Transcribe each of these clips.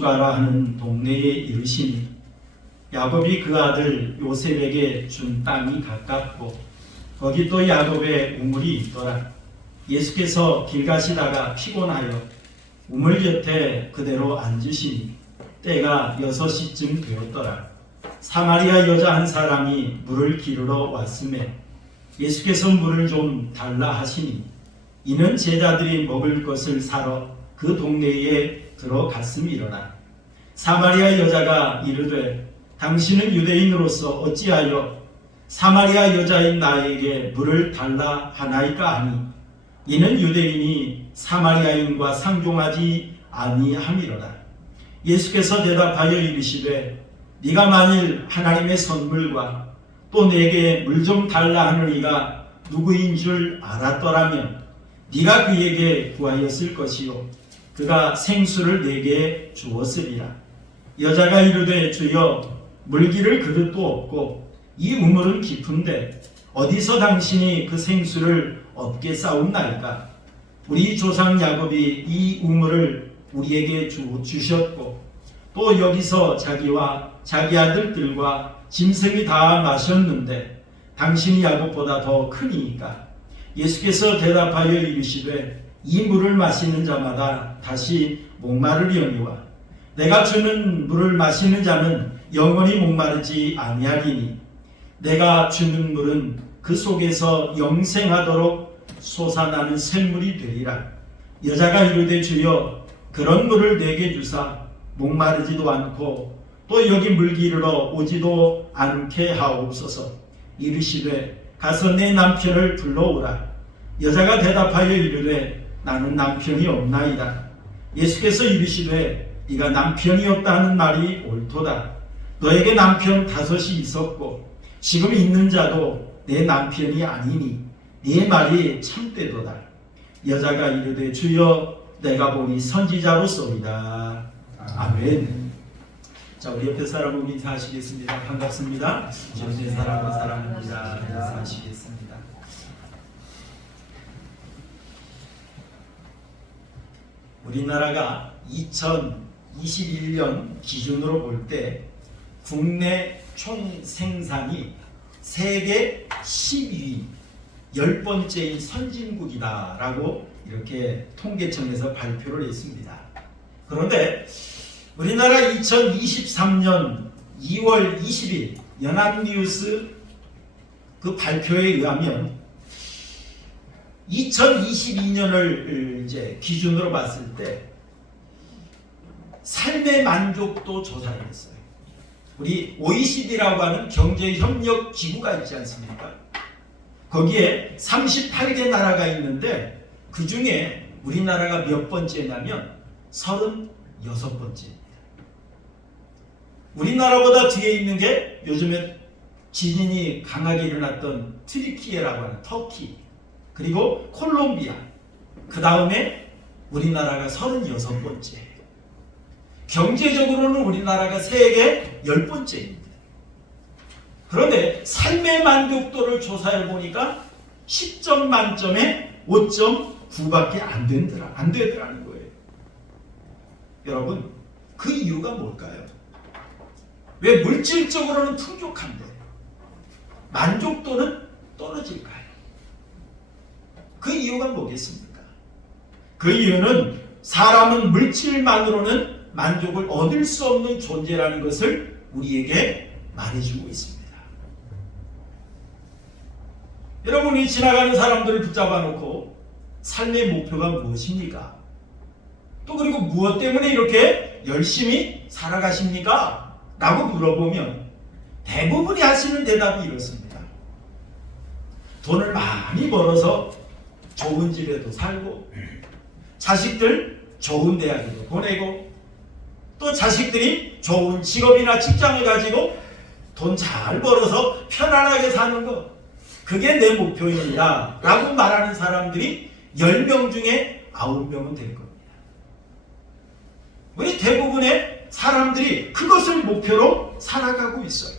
가라 하는 동네에 이르시니 야곱이 그 아들 요셉에게 준 땅이 가깝고 거기 또 야곱의 우물이 있더라. 예수께서 길 가시다가 피곤하여 우물 곁에 그대로 앉으시니 때가 6시쯤 되었더라. 사마리아 여자 한 사람이 물을 기르러 왔음에 예수께서 물을 좀 달라 하시니 이는 제자들이 먹을 것을 사러 그 동네에 들어갔음이로라. 사마리아 여자가 이르되 당신은 유대인으로서 어찌하여 사마리아 여자인 나에게 물을 달라 하나이까 하니 이는 유대인이 사마리아인과 상종하지 아니함이로라. 예수께서 대답하여 이르시되 네가 만일 하나님의 선물과 또 내게 물 좀 달라 하는 이가 누구인 줄 알았더라면 네가 그에게 구하였을 것이요 그가 생수를 내게 주었으리라. 여자가 이르되 주여 물기를 그릇도 없고 이 우물은 깊은데 어디서 당신이 그 생수를 얻게 싸움나이까? 우리 조상 야곱이 이 우물을 우리에게 주셨고 또 여기서 자기와 자기 아들들과 짐승이 다 마셨는데 당신이 야곱보다 더 크니까. 예수께서 대답하여 이르시되 이 물을 마시는 자마다 다시 목마르려니와 내가 주는 물을 마시는 자는 영원히 목마르지 아니하리니 내가 주는 물은 그 속에서 영생하도록 솟아나는 샘물이 되리라. 여자가 이르되 주여 그런 물을 내게 주사 목마르지도 않고 또 여기 물 기르러 오지도 않게 하옵소서. 이르시되 가서 내 남편을 불러오라. 여자가 대답하여 이르되 나는 남편이 없나이다. 예수께서 이르시되 네가 남편이 없다 하는 말이 옳도다. 너에게 남편 5이 있었고 지금 있는 자도 내 남편이 아니니 네 말이 참되도다. 여자가 이르되 주여 내가 보니 선지자로소이다. 아멘. 자, 우리 옆에 사람을 인사하시겠습니다. 반갑습니다. 옆에 사람을 사랑합니다. 인사하시겠습니다. 우리나라가 2021년 기준으로 볼 때 국내 총 생산이 세계 12위 10번째인 선진국이다라고 이렇게 통계청에서 발표를 했습니다. 그런데 우리나라 2023년 2월 20일 연합뉴스 그 발표에 의하면 2022년을 이제 기준으로 봤을 때 삶의 만족도 조사를 했어요. 우리 OECD라고 하는 경제협력 기구가 있지 않습니까? 거기에 38개 나라가 있는데 그 중에 우리나라가 몇 번째냐면 36번째입니다. 우리나라보다 뒤에 있는 게 요즘에 지진이 강하게 일어났던 트리키예라고 하는 터키, 그리고 콜롬비아, 그 다음에 우리나라가 36번째. 경제적으로는 우리나라가 세계 10번째입니다. 그런데 삶의 만족도를 조사해 보니까 10점 만점에 5.9밖에 안 되더라는 거예요. 여러분, 그 이유가 뭘까요? 왜 물질적으로는 풍족한데 만족도는 떨어질까요? 그 이유가 뭐겠습니까? 그 이유는 사람은 물질만으로는 만족을 얻을 수 없는 존재라는 것을 우리에게 말해주고 있습니다. 여러분이 지나가는 사람들을 붙잡아 놓고 삶의 목표가 무엇입니까? 또 그리고 무엇 때문에 이렇게 열심히 살아가십니까? 라고 물어보면 대부분이 하시는 대답이 이렇습니다. 돈을 많이 벌어서 좋은 집에도 살고 자식들 좋은 대학에도 보내고 또 자식들이 좋은 직업이나 직장을 가지고 돈 잘 벌어서 편안하게 사는 것, 그게 내 목표입니다 라고 말하는 사람들이 10명 중에 9명은 될 겁니다. 우리 대부분의 사람들이 그것을 목표로 살아가고 있어요.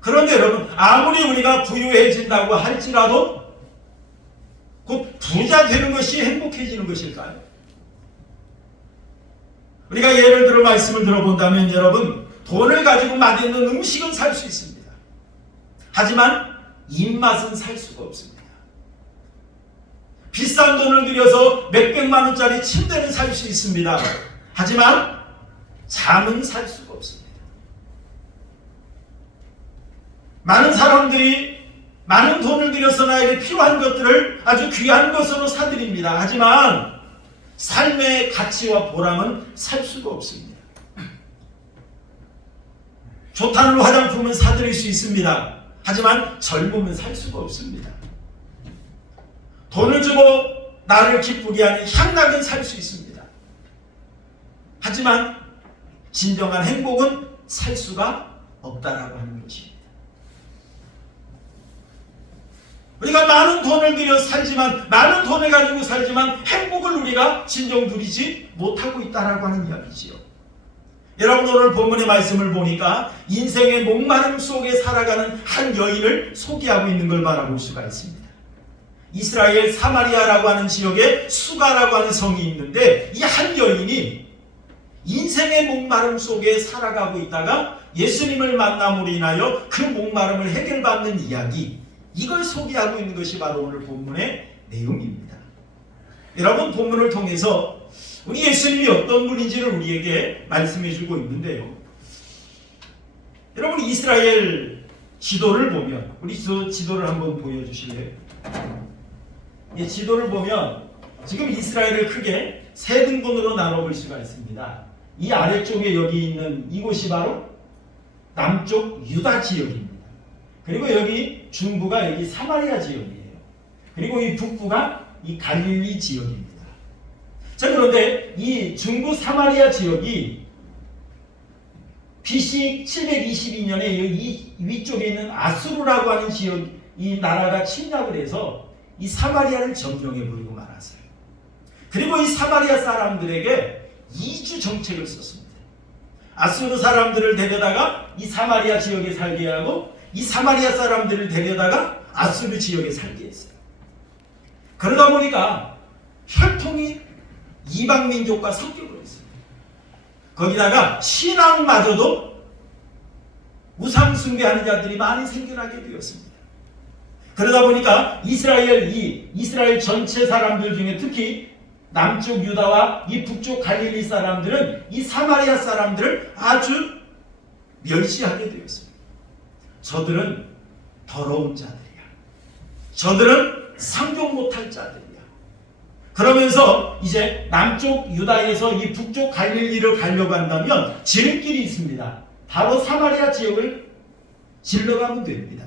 그런데 여러분, 아무리 우리가 부유해진다고 할지라도 곧 부자 되는 것이 행복해지는 것일까요? 우리가 예를 들어 말씀을 들어본다면 여러분, 돈을 가지고 맛있는 음식은 살 수 있습니다. 하지만 입맛은 살 수가 없습니다. 비싼 돈을 들여서 몇백만 원짜리 침대는 살 수 있습니다. 하지만 잠은 살 수가 없습니다. 많은 사람들이 많은 돈을 들여서 나에게 필요한 것들을 아주 귀한 것으로 사드립니다. 하지만 삶의 가치와 보람은 살 수가 없습니다. 좋다는 화장품은 사드릴 수 있습니다. 하지만 젊으면 살 수가 없습니다. 돈을 주고 나를 기쁘게 하는 향락은 살 수 있습니다. 하지만 진정한 행복은 살 수가 없다라고 하는 것입니다. 우리가 많은 돈을 들여 살지만, 많은 돈을 가지고 살지만 행복을 우리가 진정 누리지 못하고 있다라고 하는 이야기지요. 여러분, 오늘 본문의 말씀을 보니까 인생의 목마름 속에 살아가는 한 여인을 소개하고 있는 걸 바라볼 수가 있습니다. 이스라엘 사마리아라고 하는 지역에 수가라고 하는 성이 있는데, 이 한 여인이 인생의 목마름 속에 살아가고 있다가 예수님을 만남으로 인하여 그 목마름을 해결받는 이야기, 이걸 소개하고 있는 것이 바로 오늘 본문의 내용입니다. 여러분, 본문을 통해서 우리 예수님이 어떤 분인지를 우리에게 말씀해 주고 있는데요. 여러분, 이스라엘 지도를 보면, 우리 지도를 한번 보여주실래요? 이 지도를 보면 지금 이스라엘을 크게 세 등분으로 나눠볼 수가 있습니다. 이 아래쪽에 여기 있는 이곳이 바로 남쪽 유다 지역입니다. 그리고 여기 중부가 여기 사마리아 지역이에요. 그리고 이 북부가 이 갈릴리 지역입니다. 자, 그런데 이 중부 사마리아 지역이 BC 722년에 이 위쪽에 있는 아수르라고 하는 지역, 이 나라가 침략을 해서 이 사마리아를 점령해버리고 말았어요. 그리고 이 사마리아 사람들에게 이주 정책을 썼습니다. 아수르 사람들을 데려다가 이 사마리아 지역에 살게 하고, 이 사마리아 사람들을 데려다가 아수르 지역에 살게 했어요. 그러다 보니까 혈통이 이방 민족과 섞여버렸어요. 거기다가 신앙마저도 우상 숭배하는 자들이 많이 생겨나게 되었습니다. 그러다 보니까 이스라엘 전체 사람들 중에 특히 남쪽 유다와 이 북쪽 갈릴리 사람들은 이 사마리아 사람들을 아주 멸시하게 되었습니다. 저들은 더러운 자들이야. 저들은 상종 못할 자들이야. 그러면서 이제 남쪽 유다에서 이 북쪽 갈릴리를 가려고 한다면 지름길이 있습니다. 바로 사마리아 지역을 질러가면 됩니다.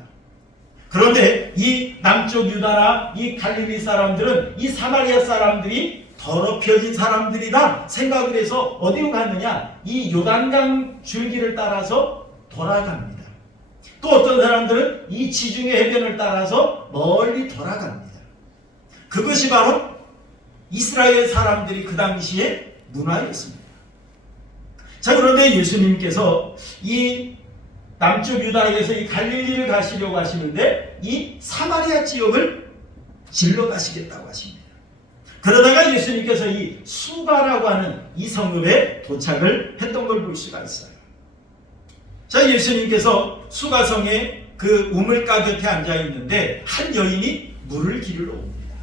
그런데 이 남쪽 유다나 이 갈릴리 사람들은 이 사마리아 사람들이 더럽혀진 사람들이다 생각을 해서 어디로 갔느냐? 이 요단강 줄기를 따라서 돌아갑니다. 또 어떤 사람들은 이 지중해 해변을 따라서 멀리 돌아갑니다. 그것이 바로 이스라엘 사람들이 그 당시의 문화였습니다. 자, 그런데 예수님께서 이 남쪽 유다에서 이 갈릴리를 가시려고 하시는데 이 사마리아 지역을 질러 가시겠다고 하십니다. 그러다가 예수님께서 이 수가라고 하는 이 성읍에 도착을 했던 걸 볼 수가 있어요. 자, 예수님께서 수가성의 그 우물가 곁에 앉아 있는데 한 여인이 물을 기르러 옵니다.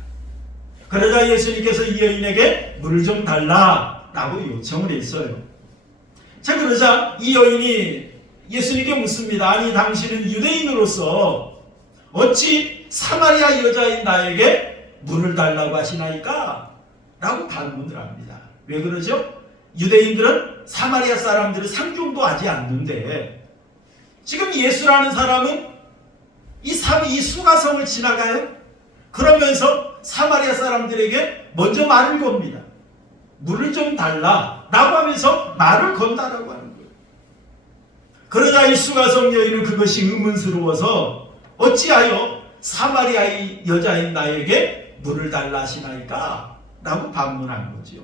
그러자 예수님께서 이 여인에게 물을 좀 달라라고 요청을 했어요. 자, 그러자 이 여인이 예수님께 묻습니다. 아니, 당신은 유대인으로서 어찌 사마리아 여자인 나에게 물을 달라고 하시나이까? 라고 반문을 합니다. 왜 그러죠? 유대인들은 사마리아 사람들을 상종도 하지 않는데 지금 예수라는 사람은 이 수가성을 지나가요. 그러면서 사마리아 사람들에게 먼저 말을 겁니다. 물을 좀 달라 라고 하면서 말을 건다라고 하는 거예요. 그러자 이 수가성 여인은 그것이 의문스러워서 어찌하여 사마리아의 여자인 나에게 물을 달라 하시나이까? 라고 반문한 거죠.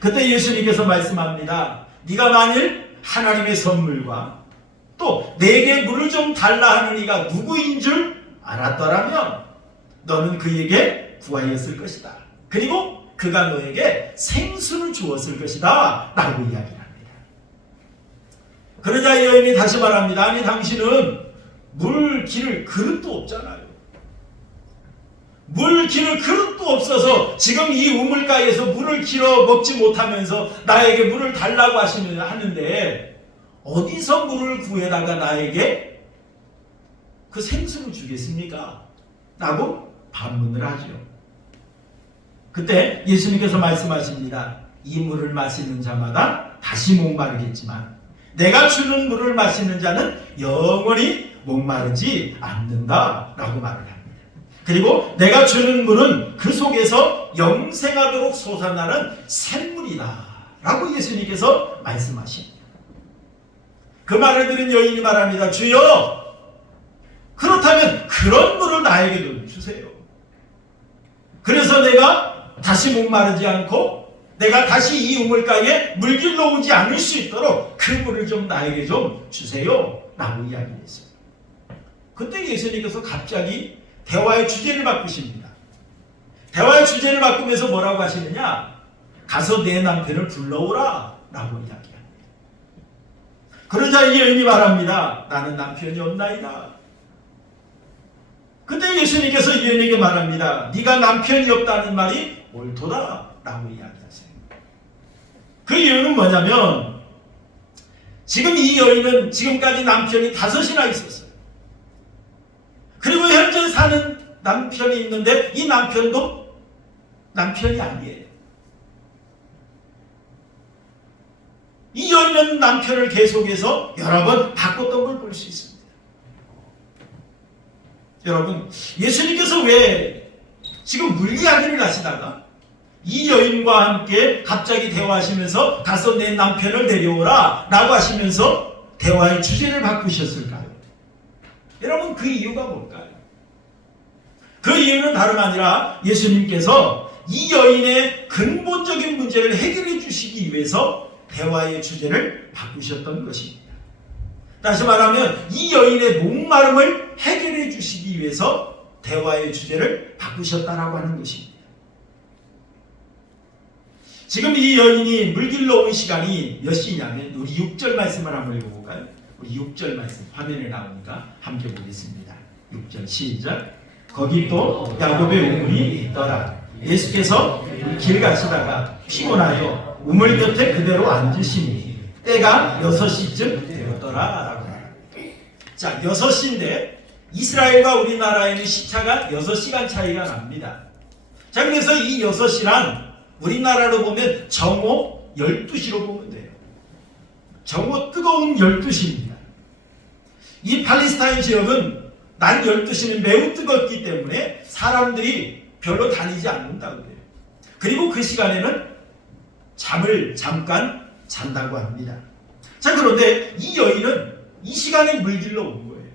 그때 예수님께서 말씀합니다. 네가 만일 하나님의 선물과 또 내게 물을 좀 달라 하는 이가 누구인 줄 알았더라면 너는 그에게 구하였을 것이다. 그리고 그가 너에게 생수를 주었을 것이다 라고 이야기합니다. 그러자 이 여인이 다시 말합니다. 아니 당신은 물 기를 그릇도 없잖아요. 물 기를 그릇도 없어서 지금 이 우물가에서 물을 길어 먹지 못하면서 나에게 물을 달라고 하는데 어디서 물을 구해다가 나에게 그 생수를 주겠습니까? 라고 반문을 하죠. 그때 예수님께서 말씀하십니다. 이 물을 마시는 자마다 다시 목마르겠지만 내가 주는 물을 마시는 자는 영원히 목마르지 않는다 라고 말을 합니다. 그리고 내가 주는 물은 그 속에서 영생하도록 솟아나는 샘물이다 라고 예수님께서 말씀하십니다. 그 말을 들은 여인이 말합니다. 주여, 그렇다면 그런 물을 나에게도 주세요. 그래서 내가 다시 목마르지 않고 내가 다시 이 우물가에 물길로 오지 않을 수 있도록 그 물을 좀 나에게 좀 주세요 라고 이야기했어요. 그때 예수님께서 갑자기 대화의 주제를 바꾸십니다. 대화의 주제를 바꾸면서 뭐라고 하시느냐? 가서 내 남편을 불러오라 라고 이야기합니다. 그러자 이 여인이 말합니다. 나는 남편이 없나이다. 그때 예수님께서 이 여인에게 말합니다. 네가 남편이 없다는 말이 옳도다 라고 이야기하세요. 그 이유는 뭐냐면 지금 이 여인은 지금까지 남편이 5이나 있었어요. 그리고 현재 사는 남편이 있는데 이 남편도 남편이 아니에요. 이 여인은 남편을 계속해서 여러 번 바꿨던 걸 볼 수 있습니다. 여러분, 예수님께서 왜 지금 물 이야기를 하시다가 이 여인과 함께 갑자기 대화하시면서 가서 내 남편을 데려오라 라고 하시면서 대화의 주제를 바꾸셨을까요? 여러분, 그 이유가 뭘까요? 그 이유는 다름 아니라 예수님께서 이 여인의 근본적인 문제를 해결해 주시기 위해서 대화의 주제를 바꾸셨던 것입니다. 다시 말하면 이 여인의 목마름을 해결해 주시기 위해서 대화의 주제를 바꾸셨다라고 하는 것입니다. 지금 이 여인이 물길로 온 시간이 몇 시냐면 우리 6절 말씀을 한번 읽어볼까요? 우리 6절 말씀 화면에 나오니까 함께 보겠습니다. 6절 시작. 거기 또 야곱의 우물이 있더라. 예수께서 길 가시다가 피곤하여 우물 곁에 그대로 앉으시니 때가 6시쯤 되었더라. 자, 6시인데 이스라엘과 우리나라에는 시차가 6시간 차이가 납니다. 자, 그래서 이 6시란 우리나라로 보면 정오 12시로 보면 돼요. 정오 뜨거운 12시입니다. 이 팔레스타인 지역은 낮 12시는 매우 뜨겁기 때문에 사람들이 별로 다니지 않는다고 해요. 그리고 그 시간에는 잠을 잠깐 잔다고 합니다. 자, 그런데 이 여인은 이 시간에 물길로 온 거예요.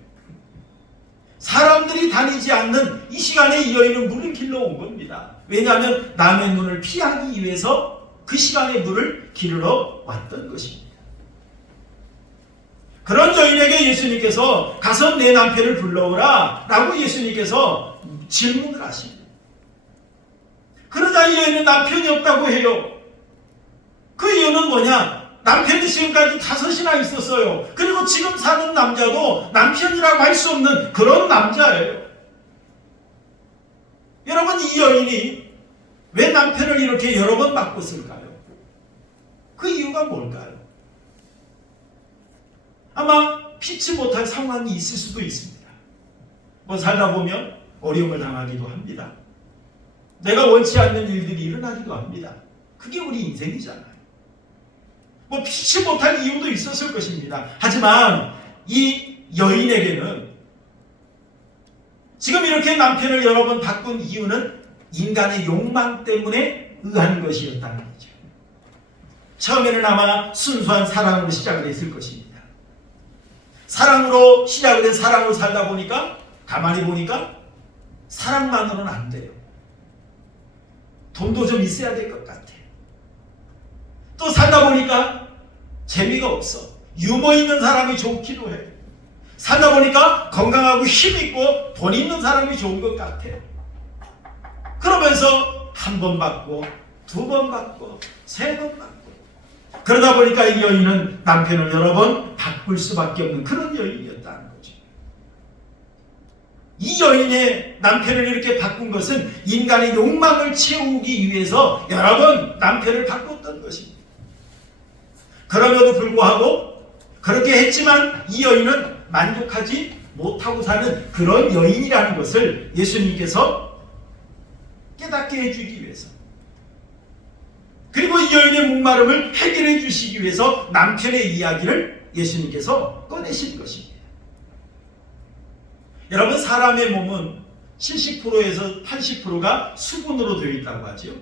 사람들이 다니지 않는 이 시간에 이 여인은 물을 길러 온 겁니다. 왜냐하면 남의 눈을 피하기 위해서 그 시간에 물을 기르러 왔던 것입니다. 그런 여인에게 예수님께서 가서 내 남편을 불러오라 라고 예수님께서 질문을 하십니다. 그러자 이 여인은 남편이 없다고 해요. 그 이유는 뭐냐? 남편이 지금까지 5이나 있었어요. 그리고 지금 사는 남자도 남편이라고 할 수 없는 그런 남자예요. 여러분, 이 여인이 왜 남편을 이렇게 여러 번 바꿨을까요? 그 이유가 뭘까요? 아마 피치 못할 상황이 있을 수도 있습니다. 뭐 살다 보면 어려움을 당하기도 합니다. 내가 원치 않는 일들이 일어나기도 합니다. 그게 우리 인생이잖아요. 뭐 피치 못할 이유도 있었을 것입니다. 하지만 이 여인에게는 지금 이렇게 남편을 여러 번 바꾼 이유는 인간의 욕망 때문에 의한 것이었다는 거죠. 처음에는 아마 순수한 사랑으로 시작을 했을 것입니다. 사랑으로 시작을 한 사랑으로 살다 보니까 가만히 보니까 사랑만으로는 안 돼요. 돈도 좀 있어야 될 것 같아. 또 살다 보니까 재미가 없어. 유머 있는 사람이 좋기도 해. 살다 보니까 건강하고 힘있고 돈 있는 사람이 좋은 것 같아. 그러면서 한 번 받고 2번 받고 3번 받고 그러다 보니까 이 여인은 남편을 여러 번 바꿀 수밖에 없는 그런 여인이었다는 거죠. 이 여인의 남편을 이렇게 바꾼 것은 인간의 욕망을 채우기 위해서 여러 번 남편을 바꿨던 것입니다. 그럼에도 불구하고 그렇게 했지만 이 여인은 만족하지 못하고 사는 그런 여인이라는 것을 예수님께서 깨닫게 해주기 위해서, 그리고 이 여인의 목마름을 해결해 주시기 위해서 남편의 이야기를 예수님께서 꺼내신 것입니다. 여러분, 사람의 몸은 70%에서 80%가 수분으로 되어 있다고 하죠.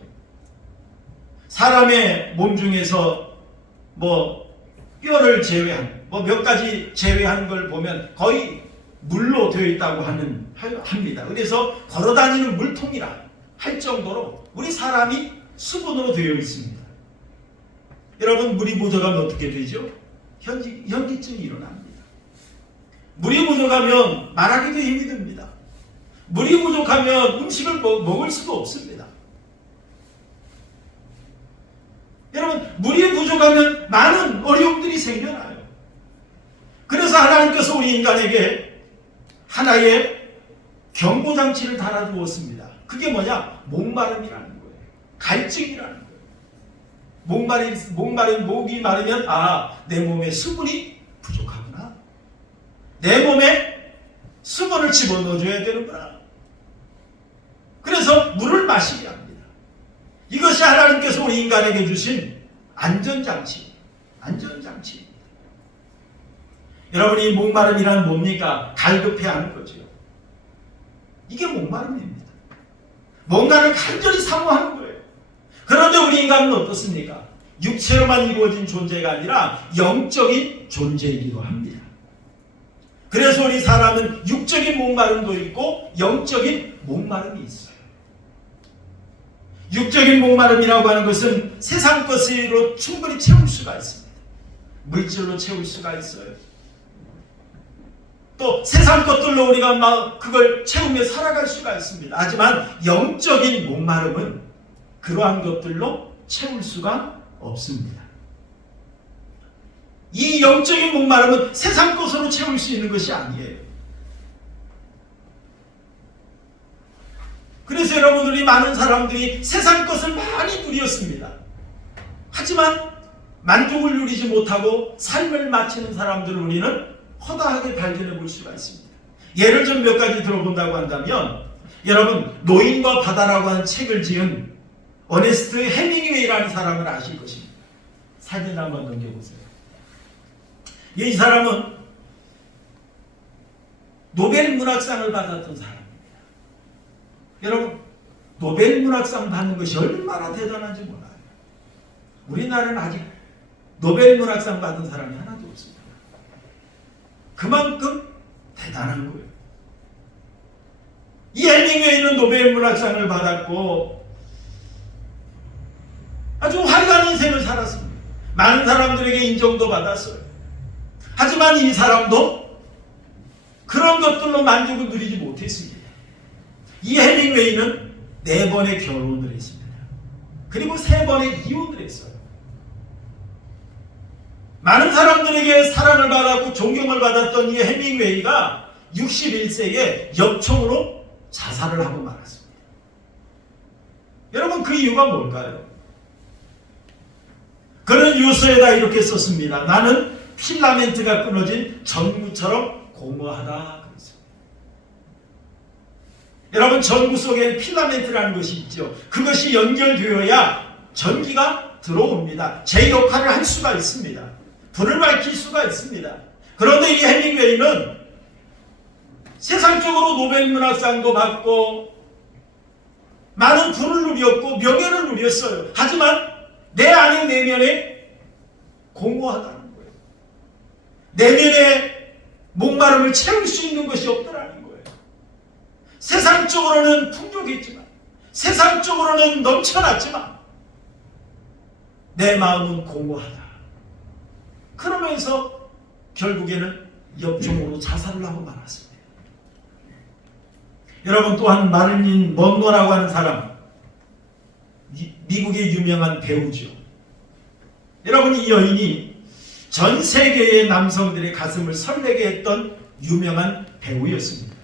사람의 몸 중에서 뼈를 제외한 몇 가지 제외한 걸 보면 거의 물로 되어 있다고 합니다. 그래서 걸어다니는 물통이라 할 정도로 우리 사람이 수분으로 되어 있습니다. 여러분, 물이 부족하면 어떻게 되죠? 현기증이 일어납니다. 물이 부족하면 말하기도 힘이 듭니다. 물이 부족하면 음식을 먹을 수도 없습니다. 여러분, 물이 부족하면 많은 어려움들이 생겨나요. 그래서 하나님께서 우리 인간에게 하나의 경고장치를 달아두었습니다. 그게 뭐냐? 목마름이라는 거예요. 갈증이라는 거예요. 목이 마르면 내 몸에 수분이 부족하구나. 내 몸에 수분을 집어넣어줘야 되는구나. 그래서 물을 마시게 합니다. 이것이 하나님께서 우리 인간에게 주신 안전장치입니다. 여러분이 목마름이란 뭡니까? 갈급해하는 거죠. 이게 목마름입니다. 뭔가를 간절히 사모하는 거예요. 그런데 우리 인간은 어떻습니까? 육체로만 이루어진 존재가 아니라 영적인 존재이기도 합니다. 그래서 우리 사람은 육적인 목마름도 있고 영적인 목마름이 있어요. 육적인 목마름이라고 하는 것은 세상 것으로 충분히 채울 수가 있습니다. 물질로 채울 수가 있어요. 또 세상 것들로 우리가 그걸 채우며 살아갈 수가 있습니다. 하지만 영적인 목마름은 그러한 것들로 채울 수가 없습니다. 이 영적인 목마름은 세상 것으로 채울 수 있는 것이 아니에요. 그래서 여러분들이 많은 사람들이 세상 것을 많이 누렸습니다. 하지만 만족을 누리지 못하고 삶을 마치는 사람들을 우리는 허다하게 발견해 볼 수가 있습니다. 예를 좀 몇 가지 들어본다고 한다면, 여러분, 노인과 바다라고 하는 책을 지은 어네스트 해밍웨이라는 사람을 아실 것입니다. 사진 한번 넘겨보세요. 이 사람은 노벨 문학상을 받았던 사람입니다. 여러분, 노벨 문학상 받는 것이 얼마나 대단한지 몰라요. 우리나라는 아직 노벨 문학상 받은 사람이 하나도 없습니다. 그만큼 대단한 거예요. 이 해밍웨이는 노벨 문학상을 받았고 아주 화려한 인생을 살았습니다. 많은 사람들에게 인정도 받았어요. 하지만 이 사람도 그런 것들로 만족을 누리지 못했습니다. 이 해밍웨이는 4번의 결혼을 했습니다. 그리고 3번의 이혼을 했어요. 많은 사람들에게 사랑을 받았고 존경을 받았던 이 해밍웨이가 61세에 역청으로 자살을 하고 말았습니다. 여러분, 그 이유가 뭘까요? 그는 유서에다 이렇게 썼습니다. 나는 필라멘트가 끊어진 전구처럼 공허하다. 여러분, 전구 속에는 필라멘트라는 것이 있죠. 그것이 연결되어야 전기가 들어옵니다. 제 역할을 할 수가 있습니다. 불을 밝힐 수가 있습니다. 그런데 이 해밍웨이는 세상적으로 노벨 문학상도 받고 많은 부를 누렸고 명예를 누렸어요. 하지만 내 안의 내면에 공허하다는 거예요. 내면의 목마름을 채울 수 있는 것이 없더라는 거예요. 세상적으로는 풍족했지만, 세상적으로는 넘쳐났지만 내 마음은 공허하다. 그러면서 결국에는 역종으로 자살을 하고 말았습니다. 여러분, 또한 마릴린 먼로라고 하는 사람, 미국의 유명한 배우죠. 여러분, 이 여인이 전 세계의 남성들의 가슴을 설레게 했던 유명한 배우였습니다.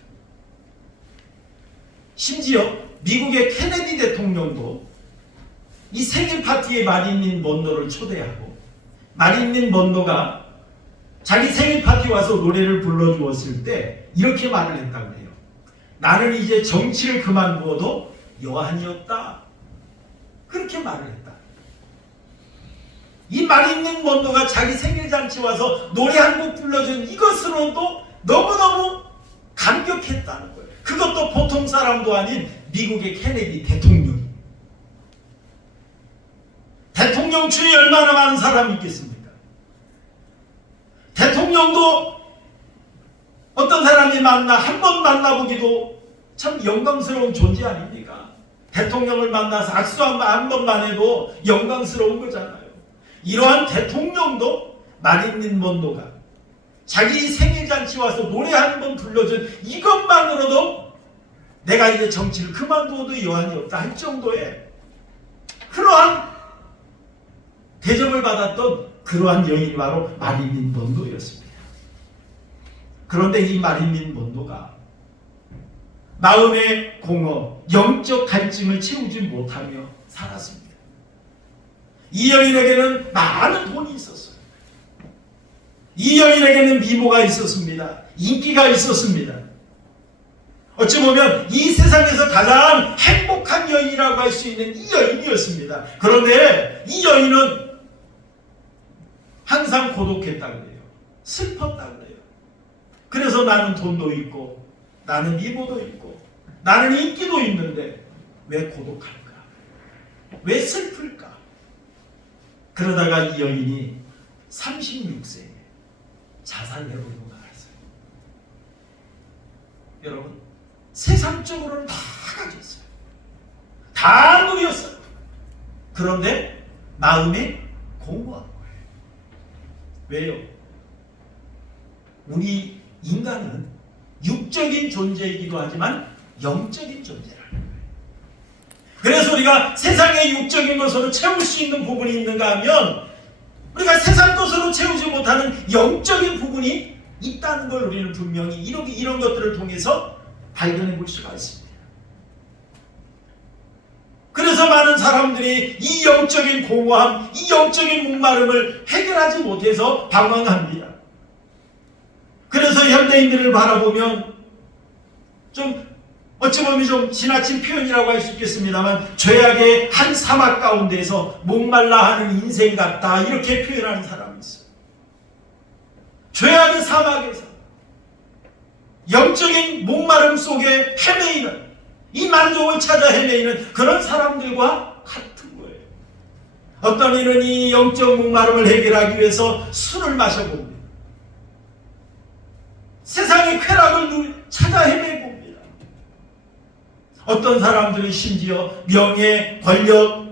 심지어 미국의 케네디 대통령도 이 생일 파티에 마릴린 먼로를 초대하고 마릴린 먼로가 자기 생일 파티 와서 노래를 불러주었을 때 이렇게 말을 했다고 해요. 나는 이제 정치를 그만두어도 여한이었다. 그렇게 말을 했다. 이 마릴린 먼로가 자기 생일 잔치 와서 노래 한 곡 불러준 이것으로도 너무너무 감격했다는 거예요. 그것도 보통 사람도 아닌 미국의 케네디 대통령. 대통령 주위에 얼마나 많은 사람이 있겠습니까? 대통령도 어떤 사람이 한 번 만나보기도 참 영광스러운 존재 아닙니까? 대통령을 만나서 악수 한 번만 해도 영광스러운 거잖아요. 이러한 대통령도 마릴린 먼로가 자기 생일잔치 와서 노래 한 번 불러준 이것만으로도 내가 이제 정치를 그만두어도 여한이 없다 할 정도의 그러한 대접을 받았던 그러한 여인이 바로 마릴린 먼로였습니다. 그런데 이 마릴린 먼로가 마음의 공허, 영적 갈증을 채우지 못하며 살았습니다. 이 여인에게는 많은 돈이 있었어요. 이 여인에게는 미모가 있었습니다. 인기가 있었습니다. 어찌 보면 이 세상에서 가장 행복한 여인이라고 할 수 있는 이 여인이었습니다. 그런데 이 여인은 항상 고독했다고 해요. 슬펐다고 해요. 그래서 나는 돈도 있고 나는 미모도 있고 나는 인기도 있는데 왜 고독할까? 왜 슬플까? 그러다가 이 여인이 36세에 자살해버리고 말았어요. 여러분, 세상적으로는 다 가졌어요. 다 누렸어요. 그런데 마음에 공허한 거예요. 왜요? 우리 인간은 육적인 존재이기도 하지만 영적인 존재라는 거예요. 그래서 우리가 세상의 육적인 것으로 채울 수 있는 부분이 있는가 하면 우리가 세상 것으로 채우지 못하는 영적인 부분이 있다는 걸 우리는 분명히 이런 것들을 통해서 발견해 볼 수가 있습니다. 그래서 많은 사람들이 이 영적인 공허함, 이 영적인 목마름을 해결하지 못해서 방황합니다. 그래서 현대인들을 바라보면 좀 어찌 보면 좀 지나친 표현이라고 할 수 있겠습니다만 죄악의 한 사막 가운데서 목말라 하는 인생 같다 이렇게 표현하는 사람이 있어요. 죄악의 사막에서 영적인 목마름 속에 헤매이는 이 만족을 찾아 헤매이는 그런 사람들과 같은 거예요. 어떤 이는 이 영적 목마름을 해결하기 위해서 술을 마셔봅니다. 세상의 쾌락을 찾아 헤매봅니다. 어떤 사람들은 심지어 명예, 권력,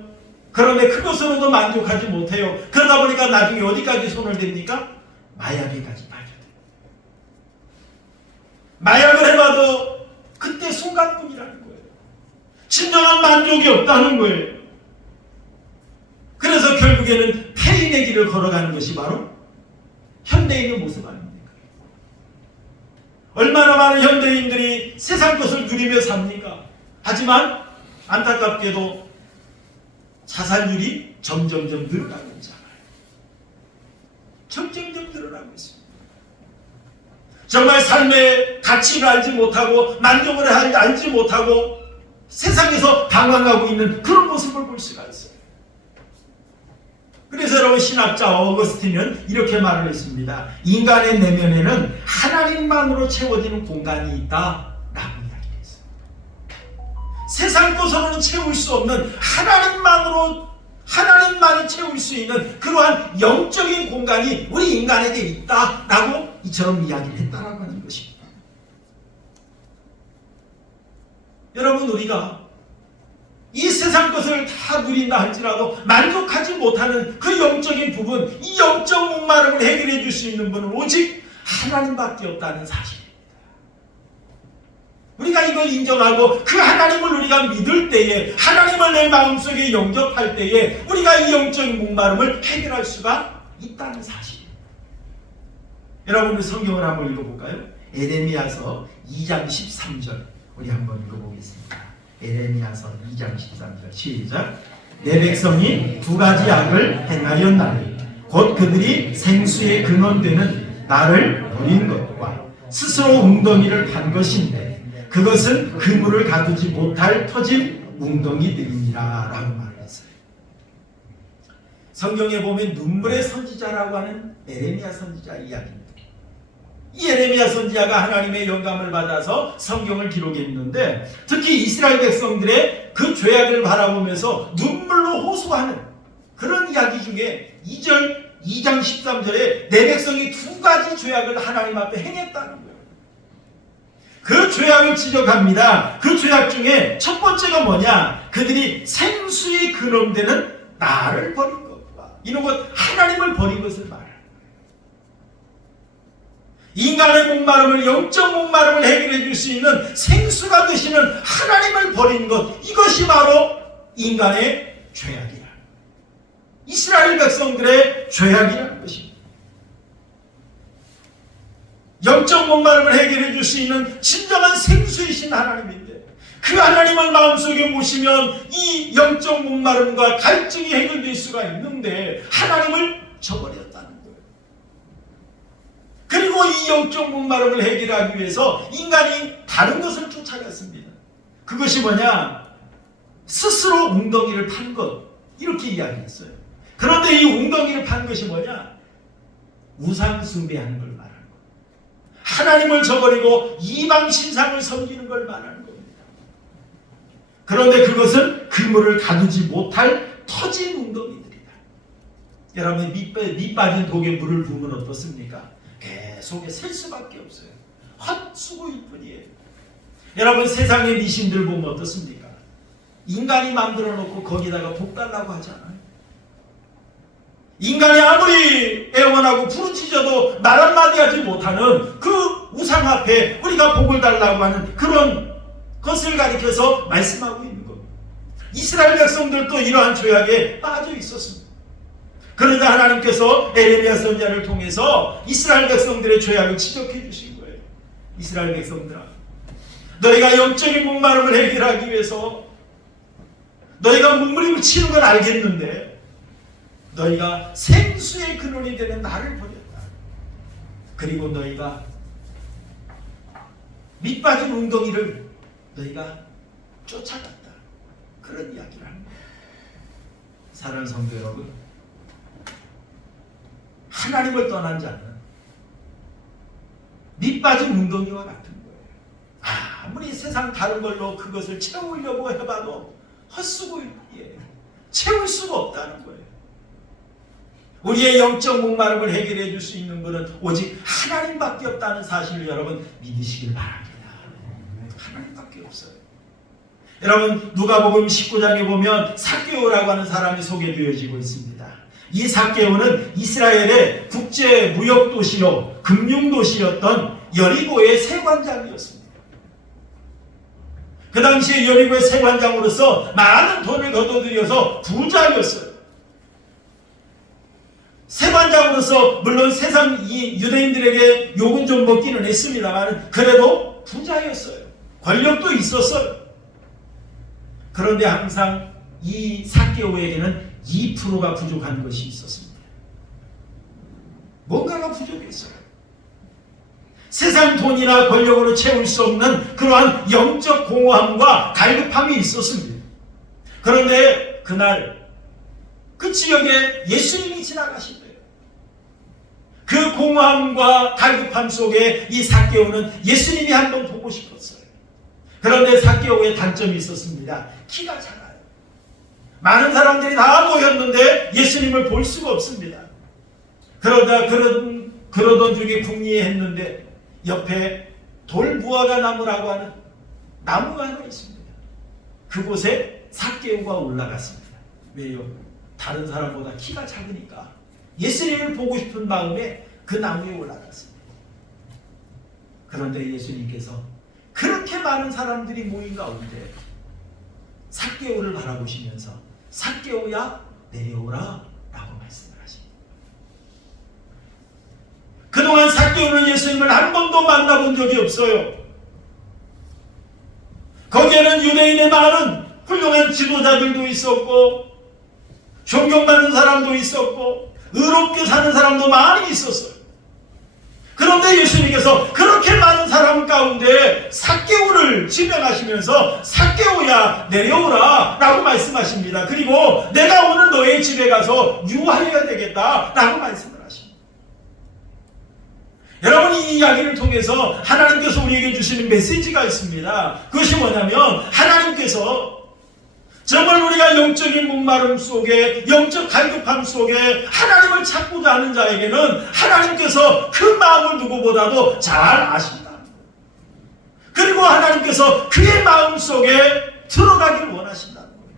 그런데 그것으로도 만족하지 못해요. 그러다 보니까 나중에 어디까지 손을 댑니까? 마약에까지 빠져들어요. 마약을 해봐도 그때 순간뿐이라는 거예요. 진정한 만족이 없다는 거예요. 그래서 결국에는 폐인의 길을 걸어가는 것이 바로 현대인의 모습 아닙니까? 얼마나 많은 현대인들이 세상 것을 누리며 삽니까? 하지만 안타깝게도 자살률이 점점점 늘어나고 있잖아요. 점점점 늘어나고 있습니다. 정말 삶의 가치를 알지 못하고 만족을 알지 못하고 세상에서 방황하고 있는 그런 모습을 볼 수가 있어요. 그래서 여러분, 신학자 어거스틴은 이렇게 말을 했습니다. 인간의 내면에는 하나님만으로 채워지는 공간이 있다 라고 이야기했어요. 세상 것으로는 채울 수 없는 하나님만이 채울 수 있는 그러한 영적인 공간이 우리 인간에게 있다라고 이처럼 이야기를 했다라고 하는 것입니다. 여러분, 우리가 이 세상 것을 다 누린다 할지라도 만족하지 못하는 그 영적인 부분, 이 영적 목마름을 해결해 줄 수 있는 분은 오직 하나님밖에 없다는 사실입니다. 우리가 이걸 인정하고 그 하나님을 우리가 믿을 때에, 하나님을 내 마음속에 영접할 때에 우리가 이 영적인 목마름을 해결할 수가 있다는 사실이에요. 여러분, 성경을 한번 읽어볼까요? 에레미야서 2장 13절 우리 한번 읽어보겠습니다. 에레미야서 2장 13절 시작. 내 백성이 두 가지 악을 행하였나니 곧 그들이 생수의 근원되는 나를 버린 것과 스스로 웅덩이를 판 것인데 그것은 그물을 가두지 못할 터진 웅덩이들이니라 라고 말했어요. 성경에 보면 눈물의 선지자라고 하는 에레미야 선지자 이야기입니다. 이 에레미야 선지자가 하나님의 영감을 받아서 성경을 기록했는데 특히 이스라엘 백성들의 그 죄악을 바라보면서 눈물로 호소하는 그런 이야기 중에 2장 13절에 내 백성이 두 가지 죄악을 하나님 앞에 행했다는 거예요. 그 죄악을 지적합니다. 그 죄악 중에 첫 번째가 뭐냐? 그들이 생수의 근원되는 나를 버린 것과 이런 것, 하나님을 버린 것을 말합니다. 인간의 목마름을, 영적 목마름을 해결해 줄 수 있는 생수가 되시는 하나님을 버린 것, 이것이 바로 인간의 죄악이라. 이스라엘 백성들의 죄악이라는 것입니다. 영적 목마름을 해결해 줄 수 있는 진정한 생수이신 하나님인데 그 하나님을 마음속에 모시면 이 영적 목마름과 갈증이 해결될 수가 있는데 하나님을 저버렸다는 거예요. 그리고 이 영적 목마름을 해결하기 위해서 인간이 다른 것을 쫓아갔습니다. 그것이 뭐냐? 스스로 웅덩이를 판 것, 이렇게 이야기했어요. 그런데 이 웅덩이를 판 것이 뭐냐? 우상 숭배하는 걸 말하는 거예요. 하나님을 저버리고 이방 신상을 섬기는 걸 말하는 겁니다. 그런데 그것은 그물을 가두지 못할 터진 웅덩이들이다. 여러분, 밑 빠진 독에 물을 부으면 어떻습니까? 계속에 셀 수밖에 없어요. 헛수고일 뿐이에요. 여러분, 세상의 미신들 보면 어떻습니까? 인간이 만들어 놓고 거기다가 복 달라고 하잖아요. 인간이 아무리 애원하고 부르짖어도 말 한마디 하지 못하는 그 우상 앞에 우리가 복을 달라고 하는 그런 것을 가리켜서 말씀하고 있는 겁니다. 이스라엘 백성들도 이러한 죄악에 빠져 있었습니다. 그러자 하나님께서 에레미야 선지자를 통해서 이스라엘 백성들의 죄악을 지적해 주신 거예요. 이스라엘 백성들아, 너희가 영적인 목마름을 해결하기 위해서 너희가 몸부림을 치는 건 알겠는데 너희가 생수의 근원이 되는 나를 버렸다. 그리고 너희가 밑빠진 웅덩이를 너희가 쫓아갔다. 그런 이야기를 합니다. 사랑하는 성도 여러분, 하나님을 떠난 자는 밑빠진 웅덩이와 같은 거예요. 아무리 세상 다른 걸로 그것을 채우려고 해봐도 헛수고이에요. 채울 수가 없다는 거예요. 우리의 영적 목마름을 해결해 줄 수 있는 분은 오직 하나님밖에 없다는 사실을 여러분 믿으시길 바랍니다. 하나님밖에 없어요. 여러분, 누가복음 19장에 보면 삭개오라고 하는 사람이 소개되어지고 있습니다. 이 삭개오는 이스라엘의 국제 무역 도시요 금융 도시였던 여리고의 세관장이었습니다. 그 당시에 여리고의 세관장으로서 많은 돈을 거둬들여서 부자였어요. 세관장으로서 물론 세상 이 유대인들에게 욕은 좀 먹기는 했습니다만 그래도 부자였어요. 권력도 있었어요. 그런데 항상 이 삭개오에게는 2%가 부족한 것이 있었습니다. 뭔가가 부족했어요. 세상 돈이나 권력으로 채울 수 없는 그러한 영적 공허함과 갈급함이 있었습니다. 그런데 그날 그 지역에 예수님이 지나가신 거예요. 그 공허함과 갈급함 속에 이 삭개오는 예수님이 한번 보고 싶었어요. 그런데 삭개오의 단점이 있었습니다. 키가 작아요. 많은 사람들이 다 모였는데 예수님을 볼 수가 없습니다. 그러던 중에 궁리했는데 옆에 돌무화과 나무라고 하는 나무가 하나 있습니다. 그곳에 삭개오가 올라갔습니다. 왜요? 다른 사람보다 키가 작으니까 예수님을 보고 싶은 마음에 그 나무에 올라갔습니다. 그런데 예수님께서 그렇게 많은 사람들이 모인 가운데 삭개오를 바라보시면서 삭개오야 내려오라 라고 말씀을 하십니다. 그동안 삭개오는 예수님을 한 번도 만나본 적이 없어요. 거기에는 유대인의 많은 훌륭한 지도자들도 있었고 존경받는 사람도 있었고 의롭게 사는 사람도 많이 있었어요. 그런데 예수님께서 그렇게 많은 사람 가운데 삭개오를 지명하시면서 삭개오야 내려오라 라고 말씀하십니다. 그리고 내가 오늘 너의 집에 가서 유하여야 되겠다 라고 말씀을 하십니다. 여러분, 이 이야기를 통해서 하나님께서 우리에게 주시는 메시지가 있습니다. 그것이 뭐냐면 하나님께서 정말 우리가 영적인 목마름 속에 영적 갈급함 속에 하나님을 찾고자 하는 자에게는 하나님께서 그 마음을 누구보다도 잘 아신다. 그리고 하나님께서 그의 마음 속에 들어가길 원하신다는 거예요.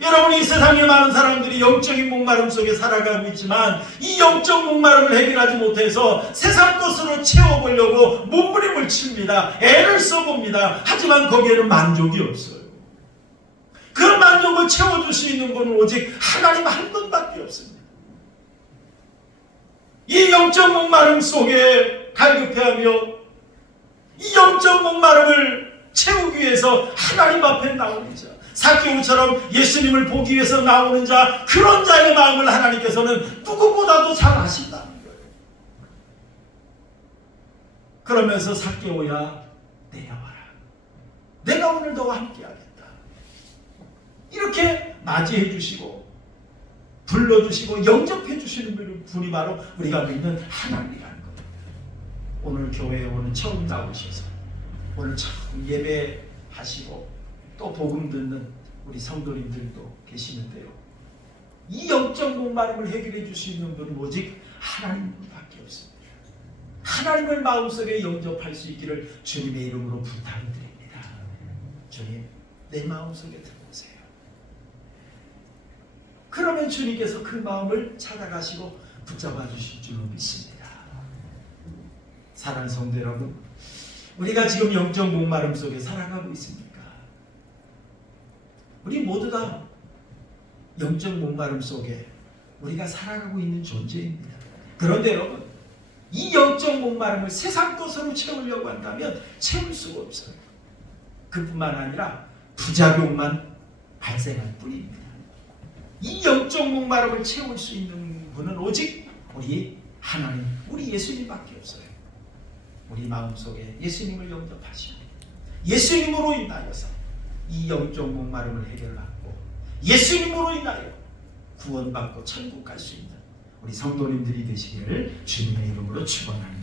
여러분, 이 세상에 많은 사람들이 영적인 목마름 속에 살아가고 있지만 이 영적 목마름을 해결하지 못해서 세상 것으로 채워보려고 몸부림을 칩니다. 애를 써봅니다. 하지만 거기에는 만족이 없어요. 그 만족을 채워줄 수 있는 분은 오직 하나님 한 분밖에 없습니다. 이 영적 목마름 속에 갈급해하며 이 영적 목마름을 채우기 위해서 하나님 앞에 나오는 자, 삭개오처럼 예수님을 보기 위해서 나오는 자, 그런 자의 마음을 하나님께서는 누구보다도 잘 아신다는 거예요. 그러면서 삭개오야 내려와라. 내가 오늘 너와 함께 하겠다. 이렇게 맞이해 주시고 불러주시고 영접해 주시는 분이 바로 우리가 믿는 하나님이라는 겁니다. 오늘 교회에 오늘 처음 나오셔서 오늘 처음 예배하시고 또 복음 듣는 우리 성도님들도 계시는데요. 이 영적 목마름을 해결해 줄 수 있는 분은 오직 하나님밖에 없습니다. 하나님을 마음속에 영접할 수 있기를 주님의 이름으로 부탁드립니다. 주님, 내 마음속에 들어오세요. 그러면 주님께서 그 마음을 찾아가시고 붙잡아 주실 줄로 믿습니다. 사랑하는 성도 여러분, 우리가 지금 영적 목마름 속에 살아가고 있습니까? 우리 모두 다 영적 목마름 속에 우리가 살아가고 있는 존재입니다. 그런데 여러분, 이 영적 목마름을 세상 것으로 채우려고 한다면 채울 수가 없어요. 그뿐만 아니라 부작용만 발생할 뿐입니다. 이 영적 목마름을 채울 수 있는 분은 오직 우리 하나님, 우리 예수님밖에 없어요. 우리 마음속에 예수님을 영접하시고 예수님으로 인하여서 이 영적 목마름을 해결받고 예수님으로 인하여 구원받고 천국 갈 수 있는 우리 성도님들이 되시기를 주님의 이름으로 축원합니다.